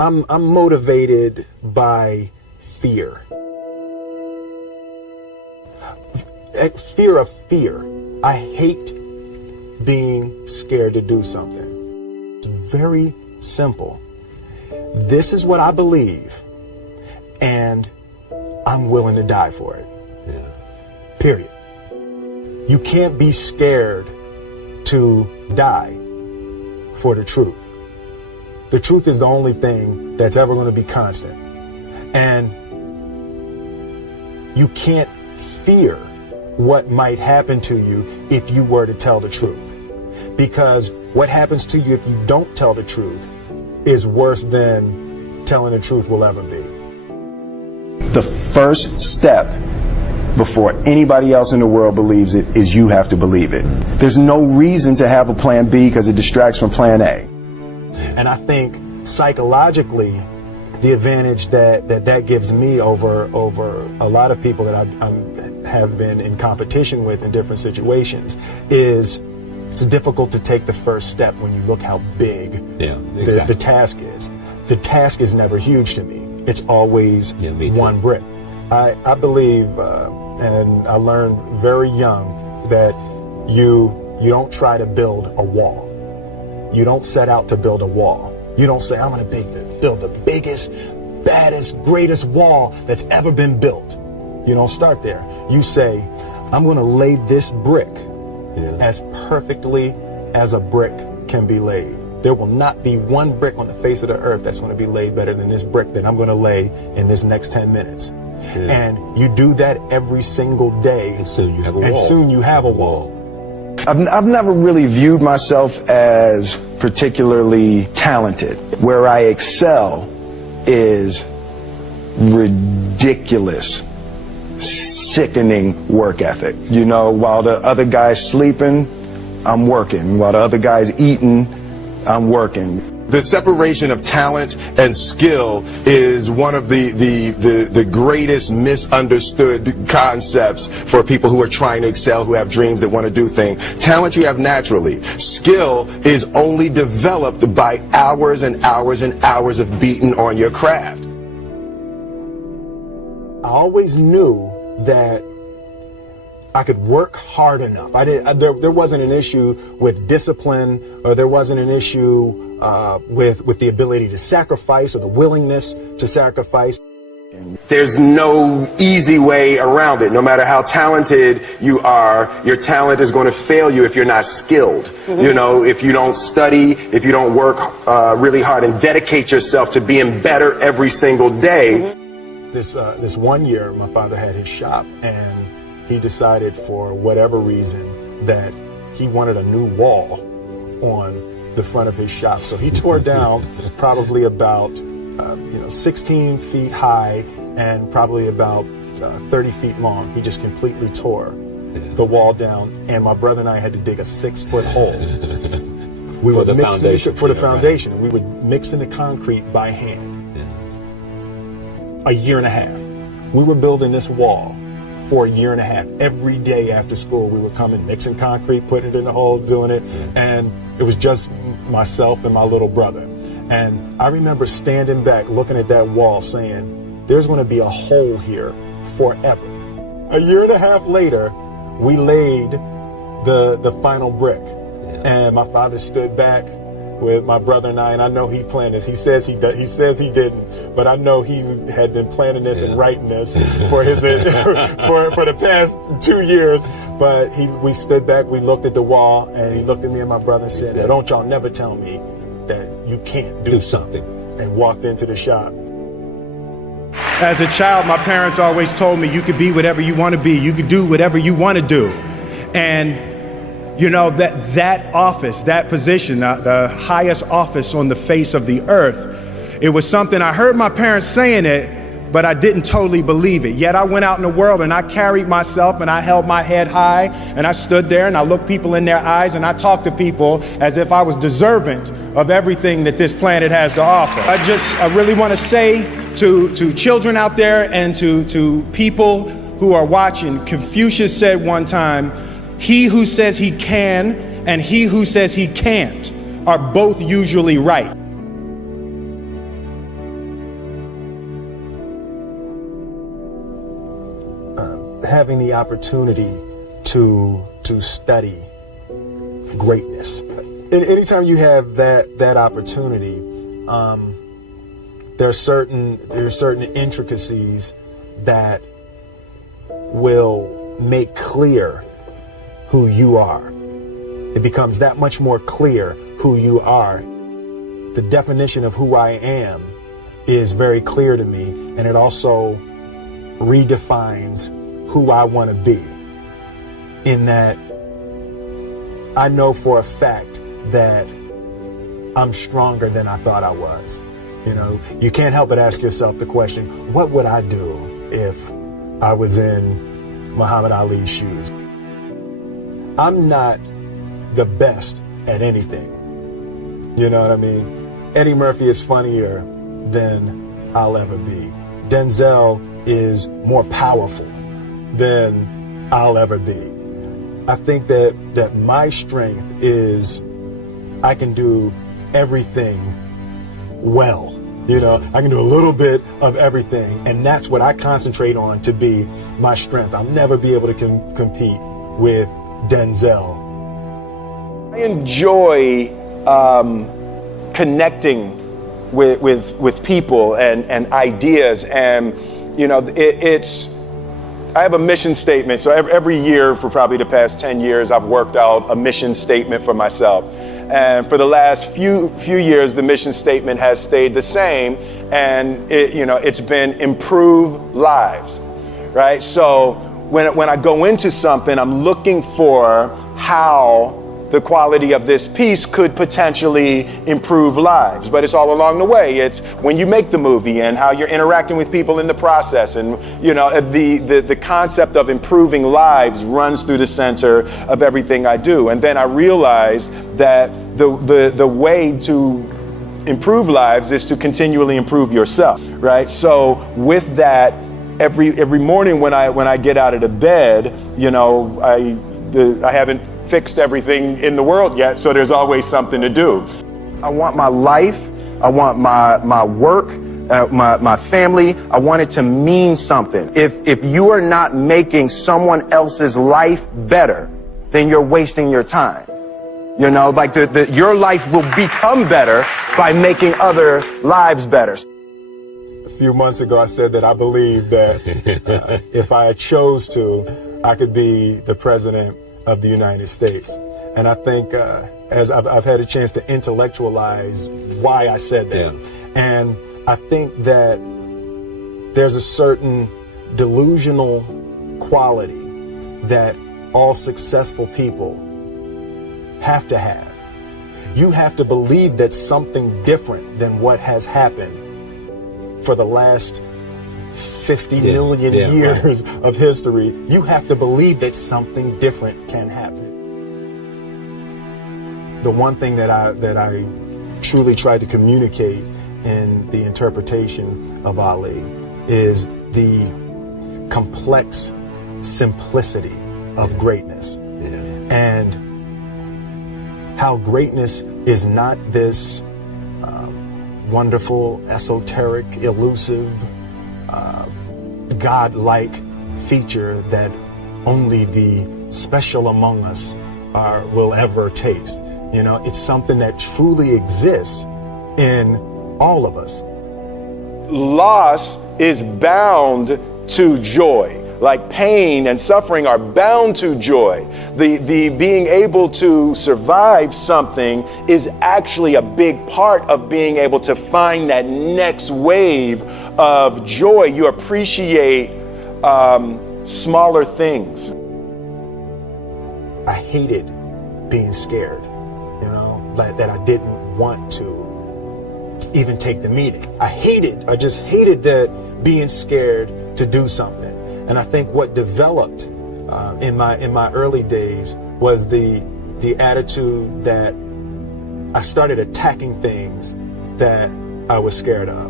I'm motivated by fear. Fear of fear. I hate being scared to do something. It's very simple. This is what I believe, and I'm willing to die for it. Yeah. Period. You can't be scared to die for the truth. The truth is the only thing that's ever going to be constant. And you can't fear what might happen to you if you were to tell the truth. Because what happens to you if you don't tell the truth is worse than telling the truth will ever be. The first step before anybody else in the world believes it is you have to believe it. There's no reason to have a plan B because it distracts from plan A. And I think psychologically, the advantage that gives me over a lot of people that I have been in competition with in different situations is it's difficult to take the first step when you look how big the task is. The task is never huge to me. It's always one brick. I believe, and I learned very young, that you don't try to build a wall. You don't set out to build a wall. You don't say, I'm going to build the biggest, baddest, greatest wall that's ever been built. You don't start there. You say, I'm going to lay this brick as perfectly as a brick can be laid. There will not be one brick on the face of the earth that's going to be laid better than this brick that I'm going to lay in this next 10 minutes. And you do that every single day. And soon you have a wall. And soon you have a wall. I've never really viewed myself as particularly talented. Where I excel is ridiculous, sickening work ethic. You know, while the other guy's sleeping, I'm working. While the other guy's eating, I'm working. The separation of talent and skill is one of the greatest misunderstood concepts for people who are trying to excel, who have dreams that want to do things. Talent you have naturally. Skill is only developed by hours and hours and hours of beating on your craft. I always knew that I could work hard enough. There wasn't an issue with discipline, or there wasn't an issue with the ability to sacrifice or the willingness to sacrifice. There's no easy way around it. No matter how talented you are, your talent is going to fail you if you're not skilled. You know, if you don't study, if you don't work really hard and dedicate yourself to being better every single day. This one year, my father had his shop, and he decided for whatever reason that he wanted a new wall on the front of his shop. So he tore down probably about 16 feet high and probably about 30 feet long. He just completely tore the wall down, and my brother and I had to dig a 6-foot hole. We for the foundation. For the foundation. Right. We would mix in the concrete by hand. A year and a half. We were building this wall for a year and a half. Every day after school, we would come and mixing concrete, putting it in the hole, doing it. And it was just myself and my little brother. And I remember standing back, looking at that wall, saying, there's going to be a hole here forever. A year and a half later, we laid the final brick. And my father stood back with my brother and I know he planned this. He says he didn't, but I know he had been planning this and writing this for his for the past 2 years. But we stood back, we looked at the wall, and he looked at me and my brother and said, "Don't y'all never tell me that you can't do something," and walked into the shop. As a child, my parents always told me you could be whatever you want to be. You could do whatever you want to do. And you know, that office, that position, the highest office on the face of the earth, it was something I heard my parents saying it, but I didn't totally believe it. Yet I went out in the world and I carried myself and I held my head high and I stood there and I looked people in their eyes and I talked to people as if I was deserving of everything that this planet has to offer. I really want to say to children out there and to people who are watching, Confucius said one time, he who says he can and he who says he can't are both usually right. having the opportunity to study greatness. Anytime you have that opportunity, there are certain intricacies that will make clear who you are. It becomes that much more clear who you are. The definition of who I am is very clear to me, and it also redefines who I want to be. In that I know for a fact that I'm stronger than I thought I was. You know, you can't help but ask yourself the question, what would I do if I was in Muhammad Ali's shoes? I'm not the best at anything. You know what I mean? Eddie Murphy is funnier than I'll ever be. Denzel is more powerful than I'll ever be. I think that my strength is I can do everything well. You know, I can do a little bit of everything, and that's what I concentrate on to be my strength. I'll never be able to compete with Denzel. I enjoy connecting with people and ideas, and you know, I have a mission statement. So every year for probably the past 10 years, I've worked out a mission statement for myself. And for the last few years, the mission statement has stayed the same, and it's been improve lives, right? So when I go into something, I'm looking for how the quality of this piece could potentially improve lives. But it's all along the way. It's when you make the movie and how you're interacting with people in the process. And, you know, the concept of improving lives runs through the center of everything I do. And then I realized that the way to improve lives is to continually improve yourself, right? So with that, every morning when I get out of the bed, you know, I haven't fixed everything in the world yet, so there's always something to do. I want my life, I want my work, my family, I want it to mean something. If you are not making someone else's life better, then you're wasting your time. You know, like your life will become better by making other lives better. A few months ago, I said that I believe that if I chose to, I could be the president of the United States. And I think as I've had a chance to intellectualize why I said that. Yeah. And I think that there's a certain delusional quality that all successful people have to have. You have to believe that something different than what has happened for the last 50 million years of history. You have to believe that something different can happen. The one thing that I truly tried to communicate in the interpretation of Ali is the complex simplicity of greatness. And how greatness is not this wonderful, esoteric, elusive, God-like feature that only the special among us will ever taste. You know, it's something that truly exists in all of us. Loss is bound to joy. Like pain and suffering are bound to joy. The being able to survive something is actually a big part of being able to find that next wave of joy. You appreciate smaller things. I hated being scared, you know, that I didn't want to even take the meeting. I just hated that being scared to do something. And I think what developed in my early days was the attitude that I started attacking things that I was scared of.